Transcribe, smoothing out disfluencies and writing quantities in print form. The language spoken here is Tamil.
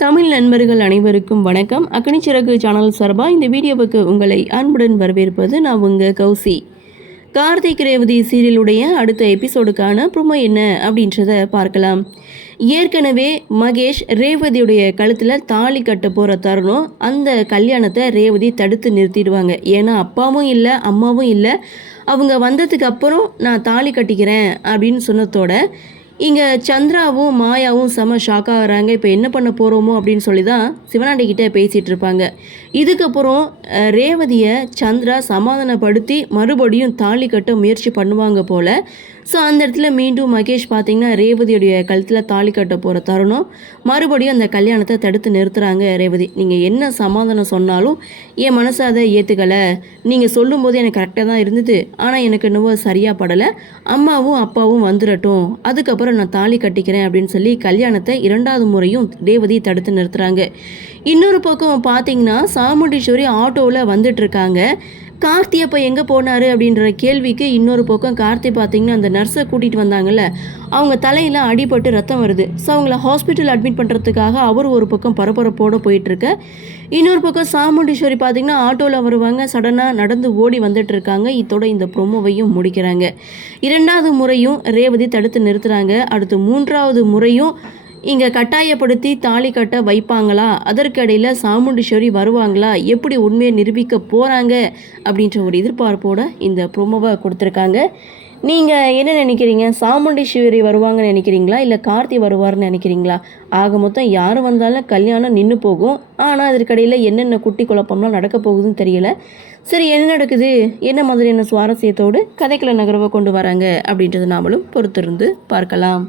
தமிழ் நண்பர்கள் அனைவருக்கும் வணக்கம். அக்னிச்சிறகு சேனல் சார்பாக இந்த வீடியோவுக்கு உங்களை அன்புடன் வரவேற்பது நான் உங்கள் கௌசி. கார்த்திக் ரேவதி சீரியலுடைய அடுத்த எபிசோடுக்கான ப்ரோமோ என்ன அப்படின்றத பார்க்கலாம். ஏற்கனவே மகேஷ் ரேவதியுடைய கழுத்தில் தாலி கட்ட போகிற தருணம் அந்த கல்யாணத்தை ரேவதி தடுத்து நிறுத்திடுவாங்க. ஏன்னா அப்பாவும் இல்லை அம்மாவும் இல்லை, அவங்க வந்ததுக்கு அப்புறம் நான் தாலி கட்டிக்கிறேன் அப்படின்னு சொன்னதோட இங்கே சந்திராவும் மாயாவும் செம ஷாக் ஆகிறாங்க. இப்போ என்ன பண்ண போகிறோமோ அப்படின்னு சொல்லி தான் சிவனாண்டிக்கிட்ட பேசிகிட்டு இருப்பாங்க. இதுக்கப்புறம் ரேவதியை சந்திரா சமாதானப்படுத்தி மறுபடியும் தாலி கட்ட முயற்சி பண்ணுவாங்க போல். ஸோ அந்த இடத்துல மீண்டும் மகேஷ் பார்த்திங்கன்னா ரேவதியுடைய கழுத்தில் தாலி கட்ட போகிற தருணம் மறுபடியும் அந்த கல்யாணத்தை தடுத்து நிறுத்துகிறாங்க. ரேவதி, நீங்கள் என்ன சமாதானம் சொன்னாலும் என் மனசை அதை ஏற்றுக்கலை. நீங்கள் சொல்லும்போது எனக்கு கரெக்டாக தான் இருந்தது, ஆனால் எனக்கு இன்னும் சரியாக படலை. அம்மாவும் அப்பாவும் வந்துடட்டும், அதுக்கப்புறம் நான் தாலி கட்டிக்கிறேன் அப்படின்னு சொல்லி கல்யாணத்தை 2வது முறையும் ரேவதி தடுத்து நிறுத்துகிறாங்க. இன்னொரு பக்கம் பார்த்தீங்கன்னா சாமுண்டீஸ்வரி ஆட்டோவில் வந்துட்டுருக்காங்க. கார்த்தி அப்போ எங்கே போனார் அப்படின்ற கேள்விக்கு இன்னொரு பக்கம் கார்த்தி பார்த்திங்கன்னா அந்த நர்ஸை கூட்டிகிட்டு வந்தாங்கல்ல, அவங்க தலையில் அடிபட்டு ரத்தம் வருது. ஸோ அவங்கள ஹாஸ்பிட்டல் அட்மிட் பண்ணுறதுக்காக அவர் ஒரு பக்கம் பரபரப்போடு போயிட்டுருக்க. இன்னொரு பக்கம் சாமுண்டீஸ்வரி பார்த்திங்கன்னா ஆட்டோவில் வருவாங்க, சடனாக நடந்து ஓடி வந்துட்டுருக்காங்க. இதோட இந்த ப்ரோமோவையும் முடிக்கிறாங்க. 2வது முறையும் ரேவதி தடுத்து நிறுத்துகிறாங்க. அடுத்து 3வது முறையும் இங்கே கட்டாயப்படுத்தி தாலி கட்ட வைப்பாங்களா, அதற்கிடையில் சாமுண்டீஸ்வரி வருவாங்களா, எப்படி உண்மையை நிரூபிக்க போகிறாங்க அப்படின்ற ஒரு எதிர்பார்ப்போடு இந்த ப்ரோமோவை கொடுத்துருக்காங்க. நீங்கள் என்ன நினைக்கிறீங்க? சாமுண்டீஸ்வரி வருவாங்கன்னு நினைக்கிறீங்களா, இல்லை கார்த்தி வருவார்னு நினைக்கிறீங்களா? ஆக மொத்தம் யார் வந்தாலும் கல்யாணம் நின்று போகும். ஆனால் அதற்கிடையில் என்னென்ன குட்டி குழப்பம்லாம் நடக்க போகுதுன்னு தெரியல. சரி, என்ன நடக்குது, என்ன மாதிரியான சுவாரஸ்யத்தோடு கதைக்குள்ள நகரவை கொண்டு வராங்க அப்படின்றது நாமளும் பொறுத்திருந்து பார்க்கலாம்.